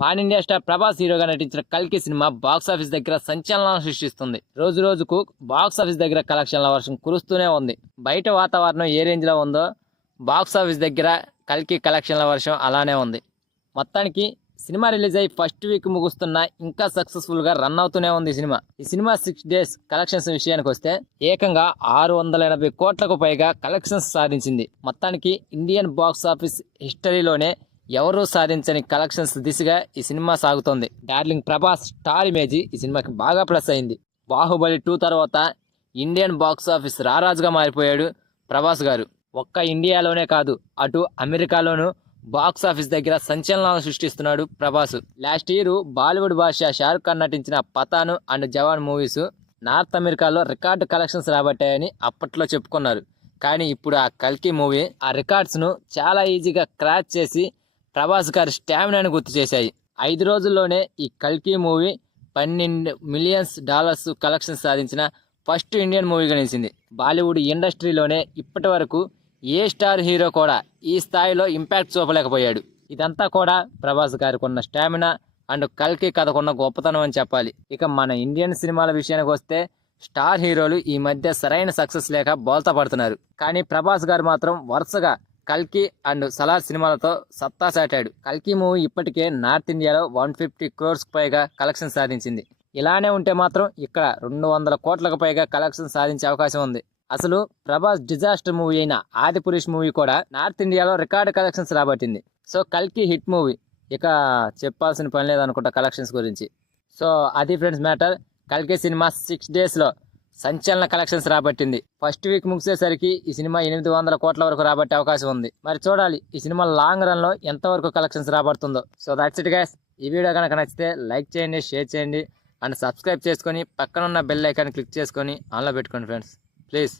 Pan India star Prabhas హీరోగా నటించిన కల్కి సినిమా బాక్స్ ఆఫీస్ దగ్గర సంచలనం సృష్టిస్తుంది. రోజు రోజుకు బాక్స్ ఆఫీస్ దగ్గర కలెక్షన్ల వర్షం కురుస్తూనే ఉంది. బయట వాతావరణం ఏ రేంజ్ లో ఉందో బాక్స్ ఆఫీస్ దగ్గర కల్కి కలెక్షన్ల వర్షం అలానే ఉంది. మొత్తానికి సినిమా రిలీజ్ అయ్యి ఫస్ట్ వీక్ ముగుస్తున్నా ఇంకా సక్సెస్ఫుల్ గా రన్ అవుతూనే ఉంది ఈ సినిమా 6 days కలెక్షన్స్ విషయానికి వస్తే ఏకంగా 680 కోట్లకు పైగా కలెక్షన్స్ సాధించింది. మొత్తానికి ఇండియన్ బాక్స్ ఆఫీస్ హిస్టరీలోనే ఎవరూ సాధించని కలెక్షన్స్ దిశగా ఈ సినిమా సాగుతోంది. డార్లింగ్ ప్రభాస్ స్టార్ ఇమేజ్ ఈ సినిమాకి బాగా ప్లస్ అయింది. బాహుబలి 2 తర్వాత ఇండియన్ బాక్స్ ఆఫీస్ రారాజుగా మారిపోయాడు ప్రభాస్ గారు. ఒక్క ఇండియాలోనే కాదు, అటు అమెరికాలోనూ బాక్స్ ఆఫీస్ దగ్గర సంచలనాలు సృష్టిస్తున్నాడు ప్రభాస్. లాస్ట్ ఇయర్ బాలీవుడ్ బాద్షా షారుఖ్ ఖాన్ నటించిన Pathaan and Jawan movies north అమెరికాలో రికార్డు కలెక్షన్స్ రాబట్టాయని అప్పట్లో చెప్పుకున్నారు. కానీ ఇప్పుడు ఆ కల్కి మూవీ ఆ రికార్డ్స్ ను చాలా ఈజీగా క్రాచ్ చేసి ప్రభాస్ గారి స్టామినాను గుర్తు చేశాయి. 5 రోజుల్లోనే ఈ కల్కి మూవీ $12 మిలియన్ కలెక్షన్స్ సాధించిన ఫస్ట్ ఇండియన్ మూవీగా నిలిచింది. బాలీవుడ్ ఇండస్ట్రీలోనే ఇప్పటి వరకు ఏ స్టార్ హీరో కూడా ఈ స్థాయిలో ఇంపాక్ట్ చూపలేకపోయాడు. ఇదంతా కూడా ప్రభాస్ గారికి ఉన్న స్టామినా అండ్ కల్కి కథకున్న గొప్పతనం అని చెప్పాలి. ఇక మన ఇండియన్ సినిమాల విషయానికి వస్తే స్టార్ హీరోలు ఈ మధ్య సరైన సక్సెస్ లేక బోల్తా పడుతున్నారు. కానీ ప్రభాస్ గారు మాత్రం వరుసగా కల్కి అండ్ సలార్ సినిమాలతో సత్తా చాటాడు. కల్కి మూవీ ఇప్పటికే నార్త్ ఇండియాలో 150 crores పైగా కలెక్షన్ సాధించింది. ఇలానే ఉంటే మాత్రం ఇక్కడ 200 కోట్లకు పైగా కలెక్షన్ సాధించే అవకాశం ఉంది. అసలు ప్రభాస్ డిజాస్టర్ మూవీ అయిన ఆదిపురుష్ మూవీ కూడా నార్త్ ఇండియాలో రికార్డు కలెక్షన్స్ రాబట్టింది. సో కల్కి హిట్ మూవీ, ఇక చెప్పాల్సిన పని లేదనుకుంటా కలెక్షన్స్ గురించి. సో అది ఫ్రెండ్స్ మ్యాటర్. కల్కి సినిమా 6 days లో సంచలన కలెక్షన్స్ రాబట్టింది. ఫస్ట్ వీక్ ముగిసేసరికి ఈ సినిమా 800 కోట్ల వరకు రాబట్టే అవకాశం ఉంది. మరి చూడాలి ఈ సినిమా లాంగ్ రన్ లో ఎంత వరకు కలెక్షన్స్ రాబడుతుందో. So that's it guys. ఈ వీడియో కనుక నచ్చితే లైక్ చేయండి, షేర్ చేయండి అండ్ సబ్స్క్రైబ్ చేసుకొని పక్కనున్న బెల్ ఐకాన్ క్లిక్ చేసుకొని ఆన్లో పెట్టుకోండి ఫ్రెండ్స్ ప్లీజ్.